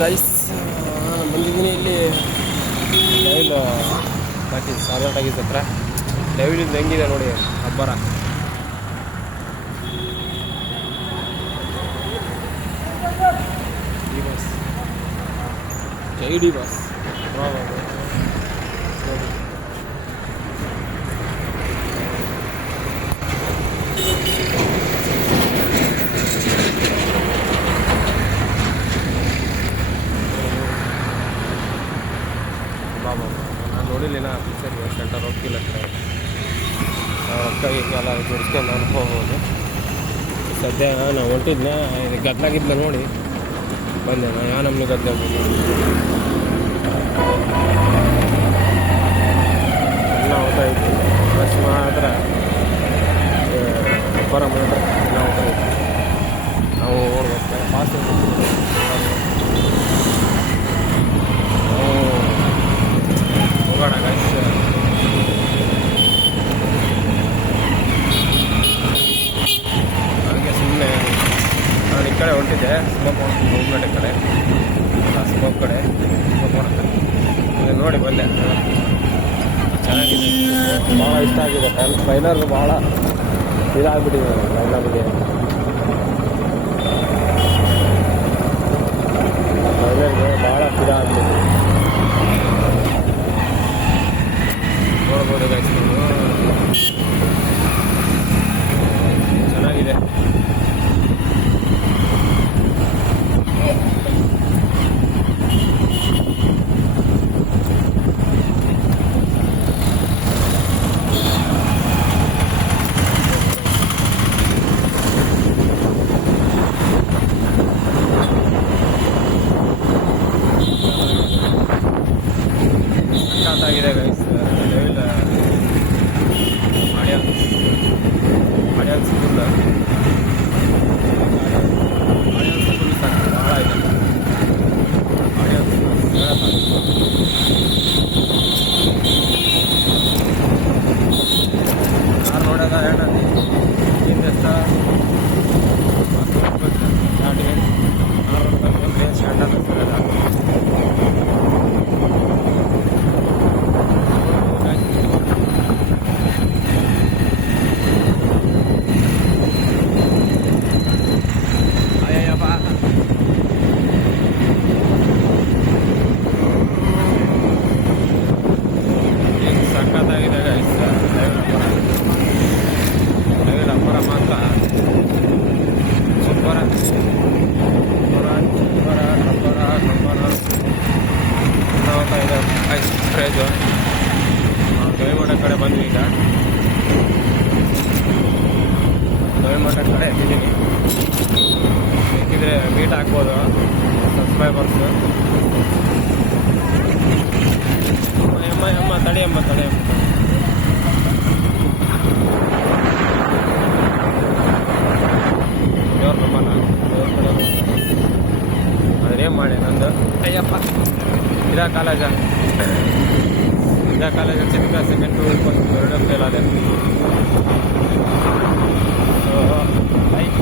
Guys ಬಂದಿದ್ದೀನಿ ಇಲ್ಲಿ daily ಬಾಕಿ ಸಾಧಾರಣ ಆಗಿದ್ದ ಹತ್ರ ಡೈವಿಲಿಂದ ಹೆಂಗಿದೆ ನೋಡಿ ಅಬ್ಬರ. ಡಿ ಬಾಸ್ ಜೈ ಡಿ ಬಾಸ್ ನಾನು ನೋಡಿಲ್ಲ ಪಿಕ್ಚರ್ ಸೆಂಟರ್ ಹೋಗ್ತಿಲ್ಲ ಕೈಗೆಲ್ಲ ಜೋಡಿಸ್ಕೊಂಡು ನಾನು ಹೋಗ್ಬೋದು. ಸದ್ಯ ನಾನು ಹೊಂಟಿದ್ನ ಇದು ಗದ್ದಲಾಗಿದ್ನ ನೋಡಿ ಬಂದೆ ನಾನು. ಯಾವ ನಮ್ಮನೆ ಗದ್ದಲ ಎಲ್ಲ ಹೋಗ್ತಾ ಇದ್ವಿ. ಬಸ್ ಮಾತ್ರ ಅಬ್ಬರ ಮಾತ್ರ ಎಲ್ಲ ಹೋಗ್ತಾ ಇದ್ವಿ. ನಾವು ನೋಡ್ಬೇಕು ಪಾಸ್ ಹೋಗೋಣ ಗೈಸ್. ಹಾಗೆ ಸುಮ್ಮನೆ ನಾನು ಈ ಕಡೆ ಹೊಂಟಿದ್ದೆ ಸ್ಮೋಕ್ ಹೋಗ್ಬೇಡ ಕಡೆ ಸ್ಮೋಕ್ ಕಡೆ ನೋಡಿ ಬಂದೆ. ಚೆನ್ನಾಗಿದೆ, ಭಾಳ ಇಷ್ಟ ಆಗಿದೆ. ಟ್ರೈಲರ್ ಭಾಳ ಇದಾಗ್ಬಿಟ್ಟಿದೆ ಟ್ರೈಲರ್ಗೆ. ಟ್ರೈಲರ್ಗೆ ಭಾಳ ಇದಾಗ್ಬಿಟ್ಟಿದೆ ನೋಡ್ಬೋದು ಗೈಸ್. ಚೆನ್ನಾಗಿದೆ. ಆಗಿದೆ ಗೈಸ್. ಲೆವೆಲ್ ಆಡಿಯನ್ಸ್ ಫುಲ್ ಸಾಕು, ಭಾಳ ಇದೆ ಆಡಿಯನ್ಸ್. ಯಾರು ನೋಡೋದ ಹೇಳ ಹಿಂದೆಷ್ಟ ಗಾಡಿ ಸ್ಟ್ಯಾಂಡರ್ಡ್ ಸಖತ್ತಾಗಿದೆ ಗೈಸ್. ಲೆವೆಲ್ ಅಬ್ಬರ ಮಾತ್ರ ಸೂಪರ್ ಹೋಗ್ತಾ ಇದೆ ಐಸ್ ಕ್ರೇಜು. ಗವಿಮಠ ಕಡೆ ಬಂದ್ವಿ. ಈಗ ಗವಿಮಠ ಕಡೆ ಇದ್ದೀನಿ. ಬೇಕಿದ್ರೆ ಮೀಟ್ ಹಾಕ್ಬೋದು ಸಬ್ಸ್ಕ್ರೈಬರ್ಸ್. ಅಮ್ಮ ತಡೆಯಮ್ಮ ದೇವ್ರ ನಂಬಲ್ಲ ದೇವ್ರ ಕಡೆ ಅದನ್ನೇನು ಮಾಡಿ ನಂದು ಅಯ್ಯಪ್ಪ. ಇರಾ ಕಾಲೇಜ ಚಿಕ್ಕ ಸೆಕೆಂಡ್ ಎರಡು ಫೇಲ್ ಅದೇ. So like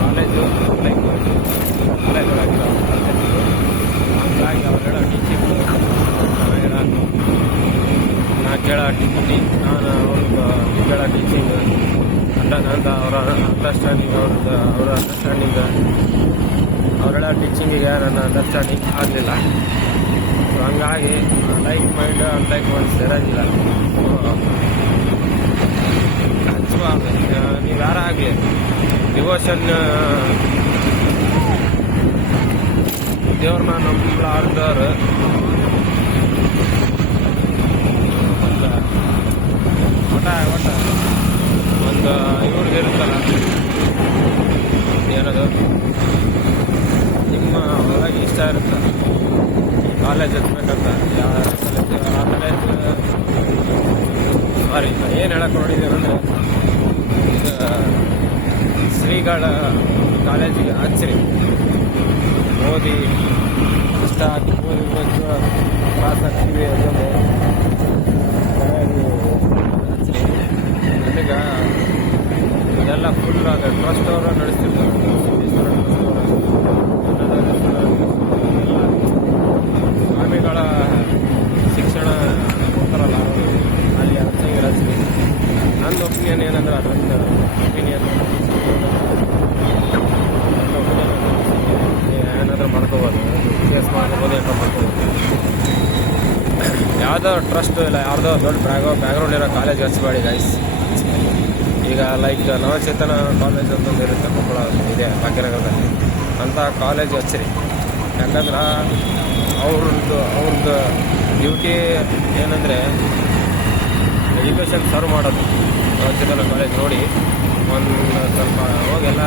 college like college ಒಳಗಿರೋ ಹಂಗಾಗಿ ಅವರೆಲ್ಲ ಟೀಚಿಂಗು ನಾ ಕೇಳೋ ಟೀಚಿಂಗ್, ನಾನು ಅವ್ರದ್ದು ಕೇಳೋ ಟೀಚಿಂಗ್ ಅಂತ ಅವರ ಅಂಡರ್ಸ್ಟ್ಯಾಂಡಿಂಗ್ ಅವರೆಲ್ಲ ಟೀಚಿಂಗಿಗೆ ನನ್ನ ಅಂಡರ್ಸ್ಟ್ಯಾಂಡಿಂಗ್ ಆಗಲಿಲ್ಲ. ಸೊ ಹಂಗಾಗಿ ಲೈಕ್ ಮೈಂಡ್ ಅನ್ಲೈಕ್ ಮೈಂಡ್ ಸೇರೋದಿಲ್ಲ. ನೀವು ಯಾರೇ ಆಗಲಿ ಡಿವೋಷನ್ ದೇವ್ರನ್ನ ನಂಬಲಾರ್ದವ್ರು ಒಟ್ಟ ಒಂದು ಇವ್ರಿಗೆ ಇರುತ್ತಲ್ಲ ಏನದು ನಿಮ್ಮ ಒಳಗೆ ಇಷ್ಟ ಇರುತ್ತೆ ಕಾಲೇಜ್ ಹಚ್ಬೇಕಂತ. ಯಾವ ಕಾಲೇಜ್ ಸಾರಿ ಏನು ಹೇಳಕ್ಕೆ ನೋಡಿದ್ದೀವಿ ಅಂದರೆ ಇದು ಶ್ರೀಗಳ ಕಾಲೇಜಿಗೆ ಹಚ್ಚಿರಿ ಓದಿ ಇಷ್ಟ ಹಾಕಿ ಓದಿಬೇಕು ಕ್ಲಾಸ್ ಹಾಕ್ತೀವಿ ಅದೊಂದು ನನಗೆ ಇದೆಲ್ಲ ಫುಲ್ ಅದು ಟ್ರಸ್ಟ್ ಅವರು ನಡೆಸ್ತಿರ್ತಾರೆ. ಯಾವುದೋ ಟ್ರಸ್ಟ್ ಇಲ್ಲ ಯಾರ್ದೋ ದೊಡ್ಡ ಬ್ಯಾಕ್ಗ್ರೌಂಡ್ ಇರೋ ಕಾಲೇಜ್ಗೆ ಹಚ್ಚಬೇಡಿ ಗೈಸ್. ಈಗ ಲೈಕ್ ನವಚೇತನ ಕಾಲೇಜ್ ಅಂತಂದು ಇರುತ್ತೆ, ಕೊಪ್ಪಳ ಇದೆ ಭಾಗ್ಯನಗರದಲ್ಲಿ. ಅಂಥ ಕಾಲೇಜ್ ಹಚ್ಚಿರಿ. ಯಾಕಂದ್ರೆ ಅವ್ರದ್ದು ಡ್ಯೂಟಿ ಏನಂದರೆ ಎಜುಕೇಷನ್ ಸರ್ವ್ ಮಾಡೋದು. ನವಚೇತನ ಕಾಲೇಜ್ ನೋಡಿ ಒಂದು ಸ್ವಲ್ಪ ಹೋಗೆಲ್ಲ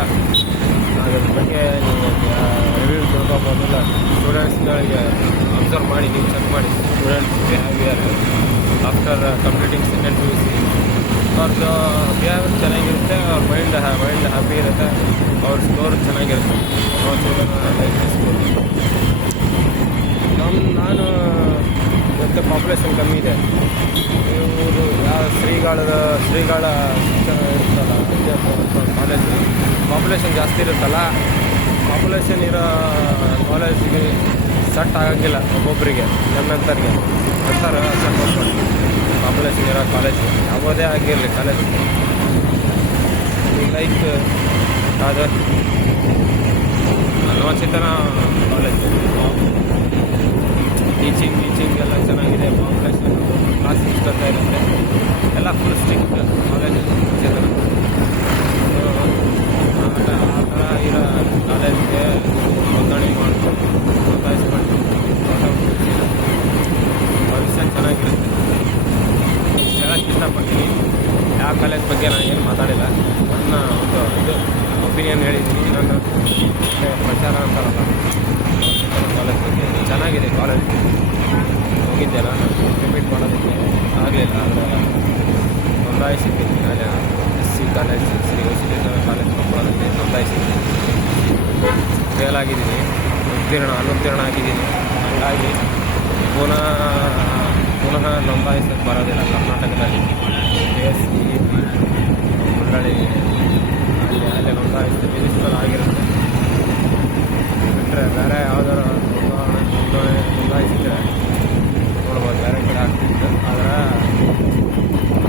ಅದ್ರ ಬಗ್ಗೆ ನೀವು ರಿವ್ಯೂ ತಿಳ್ಕೊಬೋದಿಲ್ಲ. ಸ್ಟೂಡೆಂಟ್ಸ್ಗಳಿಗೆ ಅಬ್ಸರ್ವ್ ಮಾಡಿ, ನೀವು ಚೆಕ್ ಮಾಡಿ students behaviour after completing second PUC. ಅವ್ರದ್ದು ಬಿಹೇವಿಯರ್ ಚೆನ್ನಾಗಿರುತ್ತೆ, ಅವ್ರ ಮೈಂಡ್ ಹ್ಯಾಪಿ ಇರುತ್ತೆ, ಅವ್ರ ಸ್ಕೋರ್ ಚೆನ್ನಾಗಿರುತ್ತೆ. ನಾನು ಮತ್ತು ಪಾಪ್ಯುಲೇಷನ್ ಕಮ್ಮಿ ಇದೆ. ಇವರು ಯಾವ ಶ್ರೀಗಳ ಶಿಕ್ಷಣ ಇರುತ್ತಲ್ಲ ಕಾಲೇಜು, ಪಾಪ್ಯುಲೇಷನ್ ಜಾಸ್ತಿ ಇರುತ್ತಲ್ಲ, ಪಾಪ್ಯುಲೇಷನ್ ಇರೋ ಕಾಲೇಜಿಗೆ ಸೆಟ್ ಆಗೋಂಗಿಲ್ಲ ಒಬ್ಬೊಬ್ಬರಿಗೆ, ನನ್ನಂತರಿಗೆ ಅಂತಾರೆ ಸೆಟ್ ಹೋಗ್ತಾರೆ. ಪಾಪ್ಯುಲೇಷನ್ ಇರೋ ಕಾಲೇಜು ಯಾವುದೇ ಆಗಿರಲಿ ಕಾಲೇಜು, ಲೈಕ್ ಅದು ನವಚೇತನ ಕಾಲೇಜು ಟೀಚಿಂಗ್ ಎಲ್ಲ ಚೆನ್ನಾಗಿದೆ. ಪಾಪ್ಯುಲೇಷನ್ ಕ್ಲಾಸ್ ಇಷ್ಟ ಇರುತ್ತೆ, ಎಲ್ಲ ಫುಲ್ ಸ್ಟ್ರಿಕ್ಟ್ ಕಾಲೇಜು ನವಚೇತನ. ಆ ಥರ ಇರೋ ಕಾಲೇಜ್ಗೆ ನೋಂದಾಯಿಸ್ಕೊಂಡು ಭವಿಷ್ಯ ಚೆನ್ನಾಗಿರುತ್ತೆ. ಹೇಳೋಕ್ಕೆ ಇಷ್ಟಪಡ್ತೀನಿ. ಯಾವ ಕಾಲೇಜ್ ಬಗ್ಗೆ ನಾನು ಏನು ಮಾತಾಡಿಲ್ಲ, ನನ್ನ ಒಂದು ಒಪಿನಿಯನ್ ಹೇಳಿದ್ದೀನಿ. ನನ್ನ ಪ್ರಚಾರ ಅಂತಾರಲ್ಲ ಕಾಲೇಜ್ ಬಗ್ಗೆ ಚೆನ್ನಾಗಿದೆ. ಕಾಲೇಜ್ ಹೋಗಿದ್ದೆ ನಾನು, ರಿಪೀಟ್ ಮಾಡೋದಕ್ಕೆ ಆಗಲಿಲ್ಲ, ಆದರೆ ನೋಂದಾಯಿಸಿದ್ದೀನಿ. ಅಲ್ಲಿ SC ಕಾಲೇಜ್, ಶ್ರೀ ವಸಂತೇಶ್ವರ ಕಾಲೇಜ್ ಕೊಪ್ಪಳದಲ್ಲಿ ನೋಂದಾಯಿಸಿದ್ದೀನಿ. ಫೇಲ್ ಆಗಿದ್ದೀನಿ, ಅನುತ್ತೀರ್ಣ ಆಗಿದ್ದೀನಿ. ಹಾಗಾಗಿ ಪುನಃ ನೋಂದಾಯಿಸೋಕ್ಕೆ ಬರೋದಿಲ್ಲ ಕರ್ನಾಟಕದಲ್ಲಿ. SC ಮಂಡಳಿ ಅಲ್ಲೇ ನೋಂದಾಯಿಸಿ ರಿಜಿಸ್ಟರ್ ಆಗಿರುತ್ತೆ. ಬಿಟ್ಟರೆ ಬೇರೆ ಯಾವ್ದಾರು ನೋಂದಾಯಿಸಿದ್ರೆ ನೋಡ್ಬೋದು, ಬೇರೆ ಕಡೆ ಆಗ್ತಿತ್ತು. ಆದರೆ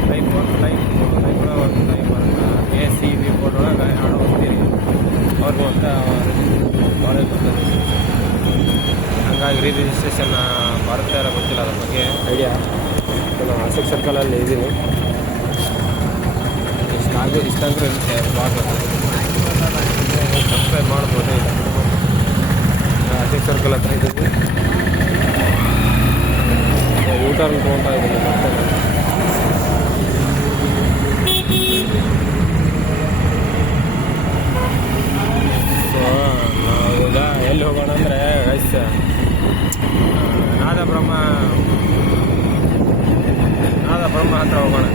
ಟೈಮ್ ಬರುತ್ತೆ. ACB ಬೋರ್ಡ್ ಒಳಗೆ ಯಾರು ಹೋಗ್ತೀರಿ ಅವ್ರಿಗೂ ಅಂತ ಕಾಲೇಜ್ ಬರ್ತದೆ. ಹಂಗಾಗಿ ರಿಜಿಸ್ಟ್ರೇಷನ್ ಬರುತ್ತೆ ಇಲ್ಲ ಗೊತ್ತಿಲ್ಲ, ಅದ್ರ ಬಗ್ಗೆ ಐಡಿಯಾ. ನಾನು ಅಶೋಕ್ ಸರ್ಕಲಲ್ಲಿ ಇದ್ದೀನಿ. ಇಷ್ಟಂದ್ರೆ ಇರುತ್ತೆ ಸಬ್ಸ್ಕ್ರೈಬ್ ಮಾಡ್ಬೋದು. ಇಲ್ಲ ಅಶೋಕ್ ಸರ್ಕಲ್ ಹತ್ರ ಇದ್ದೀನಿ, ಯೂಟರ್ನ್ ತೊಗೊಳ್ತಾ ಇದ್ದೀನಿ. ಸೊ ನಾವೀಗ ಎಲ್ಲಿ ಹೋಗೋಣ ಅಂದರೆ ಗೈಸ್, ನಾದಬ್ರಹ್ಮ ಹತ್ರ ಹೋಗೋಣ.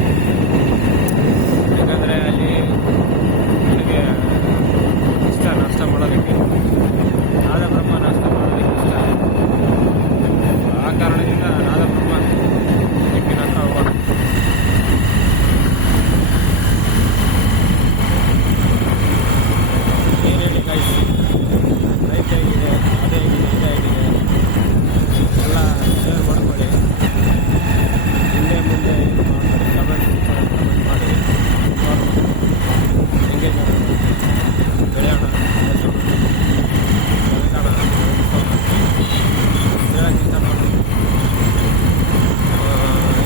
ಯಾಕಂದರೆ ಅಲ್ಲಿ ನನಗೆ ಇಷ್ಟ ನಾಷ್ಟ ಮಾಡೋದಕ್ಕೆ, ನಾದಬ್ರಹ್ಮ ನಾಷ್ಟ ಮಾಡೋದಕ್ಕೆ ಇಷ್ಟ. ಆ ಕಾರಣದಿಂದ ನಾದಬ್ರಹ್ಮ ಟಿಫಿನ್ ಹತ್ರ ಹೋಗೋಣ. ಏನು ಹೇಳಿ ಗೈಸ್, ಲೈಫ್ ಹೇಗಿದೆ, ಅದೇ ಹೇಗಿದೆ, ಇದೇ ಹೇಗಿದೆ ಎಲ್ಲ ಶೇರ್ ಮಾಡ್ಕೊಳ್ಳಿ. ಹಿಂದೆ ಮುಂದೆ ಕಮೆಂಟ್ ಮಾಡಿ ಎಂಗೇಜ್ಮೆಂಟ್ ಬೆಳೆಯೋಣ, ಹೇಳೋಕ್ಕೆ ಇಷ್ಟಪಡ್ತೀನಿ.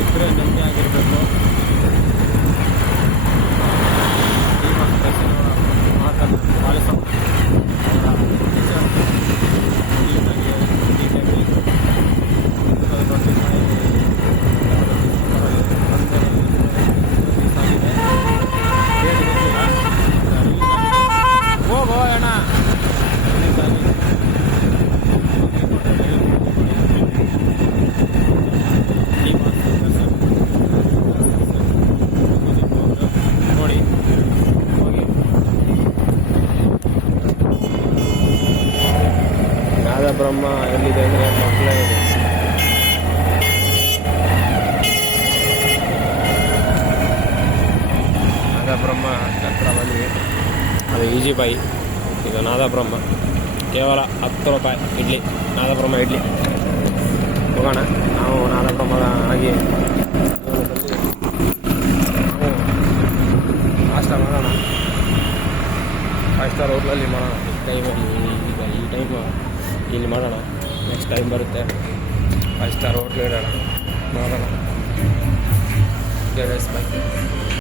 ಇಬ್ಬರೇ ನೆಮ್ಮದಿ ಆಗಿರಬೇಕು. ಈ ಮಾತನ್ನು ಪಾಲಿಸೋಣ. ಹೋಗೋ ಅಣ್ಣ, ನೋಡಿ ಹೋಗಿ. ನಾದಬ್ರಹ್ಮ ಎಲ್ಲಿದೆ ಅಂದರೆ ಮಕ್ಕಳೇ ಇದೆ. ನಾದಬ್ರಹ್ಮ ಹತ್ರ ಬಂದ್ವಿ, ಅದು ಈಜಿ ಬಾಯಿ. ಇದು ನಾದಬ್ರಹ್ಮ, ಕೇವಲ 10 ರೂಪಾಯಿ ಇಡ್ಲಿ. ನಾದಬ್ರಹ್ಮ ಇಡ್ಲಿ ಹೋಗೋಣ. ನಾವು ನಾದಬ್ರಹ್ಮ ಆಗಿ ನಾಷ್ಟ ಮಾಡೋಣ. 5 ಸ್ಟಾರ್ ಹೋಟ್ಲಲ್ಲಿ ಮಾಡೋಣ. ಈ ಟೈಮು ಇಲ್ಲಿ ಮಾಡೋಣ. ನೆಕ್ಸ್ಟ್ ಟೈಮ್ ಬರುತ್ತೆ 5 ಸ್ಟಾರ್ ಹೋಟ್ಲ್ ಇಡೋಣ. ನೋಡೋಣ. ಬೈ.